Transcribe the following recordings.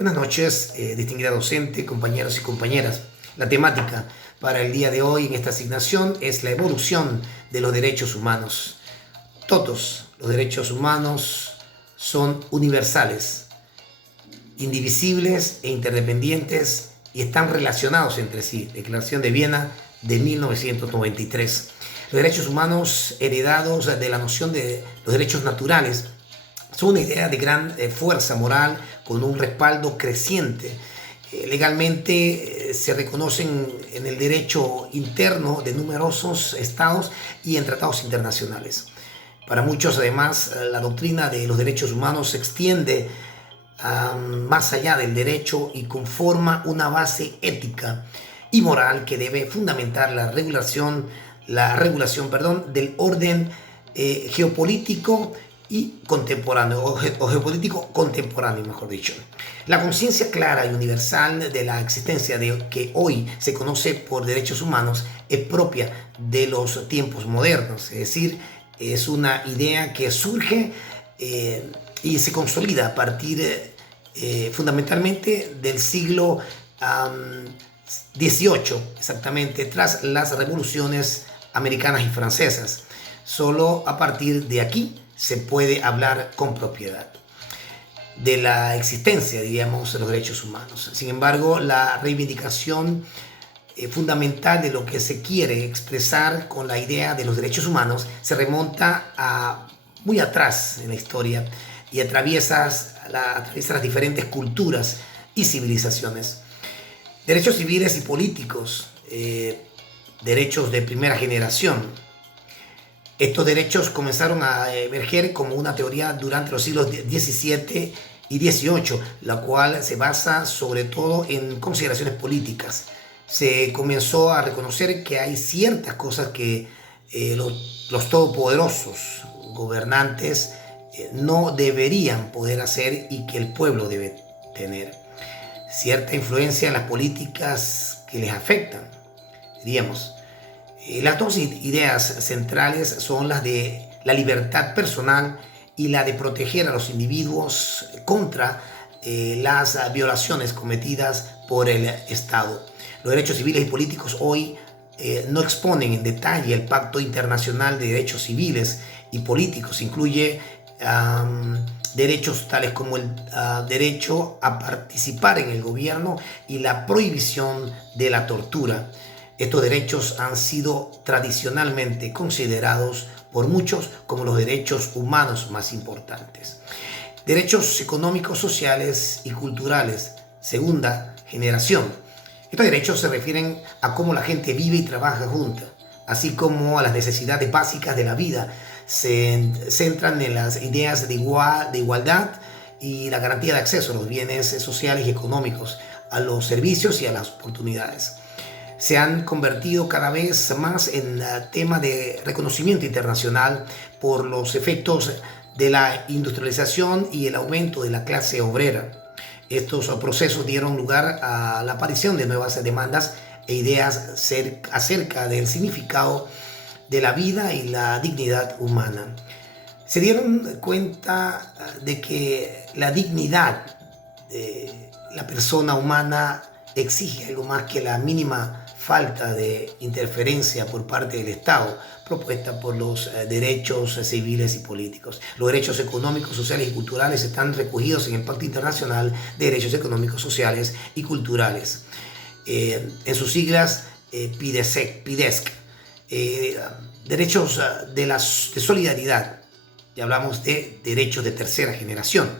Buenas noches, distinguida docente, compañeros y compañeras. La temática para el día de hoy en esta asignación es la evolución de los derechos humanos. Todos los derechos humanos son universales, indivisibles e interdependientes y están relacionados entre sí. Declaración de Viena de 1993. Los derechos humanos heredados de la noción de los derechos naturales son una idea de gran fuerza moral con un respaldo creciente. Legalmente se reconocen en el derecho interno de numerosos estados y en tratados internacionales. Para muchos, además, la doctrina de los derechos humanos se extiende más allá del derecho y conforma una base ética y moral que debe fundamentar la regulación del orden geopolítico y contemporáneo, o geopolítico contemporáneo, mejor dicho. La conciencia clara y universal de la existencia de que hoy se conoce por derechos humanos es propia de los tiempos modernos, es decir, es una idea que surge y se consolida a partir fundamentalmente del siglo XVIII, exactamente, tras las revoluciones americanas y francesas. Solo a partir de aquí se puede hablar con propiedad de la existencia, diríamos, de los derechos humanos. Sin embargo, la reivindicación fundamental de lo que se quiere expresar con la idea de los derechos humanos se remonta a muy atrás en la historia y atraviesa las diferentes culturas y civilizaciones. Derechos civiles y políticos, derechos de primera generación. Estos derechos comenzaron a emerger como una teoría durante los siglos XVII y XVIII, la cual se basa sobre todo en consideraciones políticas. Se comenzó a reconocer que hay ciertas cosas que los todopoderosos gobernantes no deberían poder hacer y que el pueblo debe tener. Cierta influencia en las políticas que les afectan, diríamos. Las dos ideas centrales son las de la libertad personal y la de proteger a los individuos contra las violaciones cometidas por el Estado. Los derechos civiles y políticos hoy no exponen en detalle el Pacto Internacional de Derechos Civiles y Políticos. Incluye derechos tales como el derecho a participar en el gobierno y la prohibición de la tortura. Estos derechos han sido tradicionalmente considerados por muchos como los derechos humanos más importantes. Derechos económicos, sociales y culturales, segunda generación. Estos derechos se refieren a cómo la gente vive y trabaja junta, así como a las necesidades básicas de la vida. Se centran en las ideas de igualdad y la garantía de acceso a los bienes sociales y económicos, a los servicios y a las oportunidades. Se han convertido cada vez más en tema de reconocimiento internacional por los efectos de la industrialización y el aumento de la clase obrera. Estos procesos dieron lugar a la aparición de nuevas demandas e ideas acerca del significado de la vida y la dignidad humana. Se dieron cuenta de que la dignidad de la persona humana exige algo más que la mínima falta de interferencia por parte del Estado propuesta por los derechos civiles y políticos. Los derechos económicos, sociales y culturales están recogidos en el Pacto Internacional de Derechos Económicos, Sociales y Culturales. En sus siglas PIDESC. Derechos de solidaridad. Ya hablamos de derechos de tercera generación.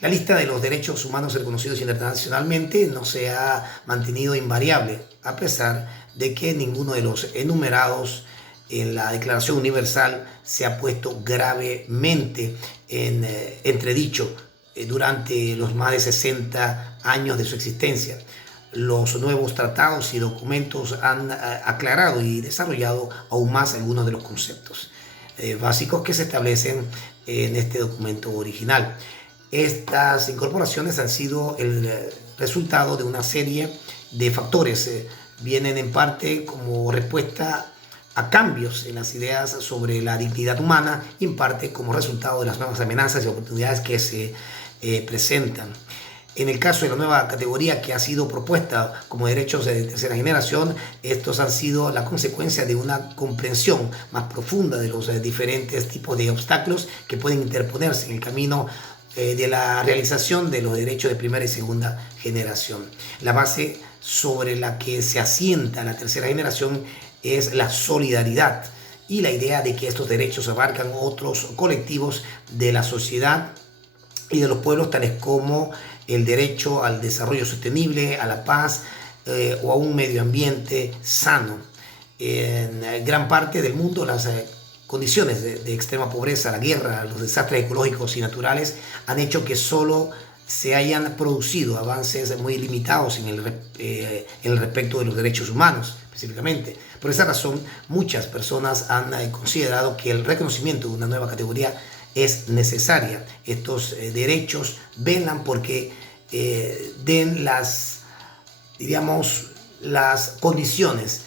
La lista de los derechos humanos reconocidos internacionalmente no se ha mantenido invariable, a pesar de que ninguno de los enumerados en la Declaración Universal se ha puesto gravemente en entredicho durante los más de 60 años de su existencia. Los nuevos tratados y documentos han aclarado y desarrollado aún más algunos de los conceptos básicos que se establecen en este documento original. Estas incorporaciones han sido el resultado de una serie de factores. Vienen en parte como respuesta a cambios en las ideas sobre la dignidad humana y en parte como resultado de las nuevas amenazas y oportunidades que se presentan. En el caso de la nueva categoría que ha sido propuesta como derechos de tercera generación, estos han sido la consecuencia de una comprensión más profunda de los diferentes tipos de obstáculos que pueden interponerse en el camino de la realización de los derechos de primera y segunda generación. La base sobre la que se asienta la tercera generación es la solidaridad y la idea de que estos derechos abarcan otros colectivos de la sociedad y de los pueblos, tales como el derecho al desarrollo sostenible, a la paz o a un medio ambiente sano. En gran parte del mundo las condiciones de extrema pobreza, la guerra, los desastres ecológicos y naturales han hecho que solo se hayan producido avances muy limitados en el respecto de los derechos humanos específicamente. Por esa razón, muchas personas han considerado que el reconocimiento de una nueva categoría es necesaria. Estos derechos velan porque den las condiciones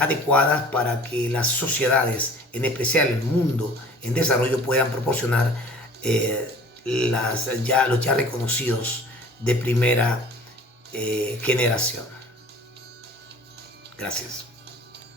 adecuadas para que las sociedades, en especial el mundo en desarrollo, puedan proporcionar los ya reconocidos de primera generación. Gracias.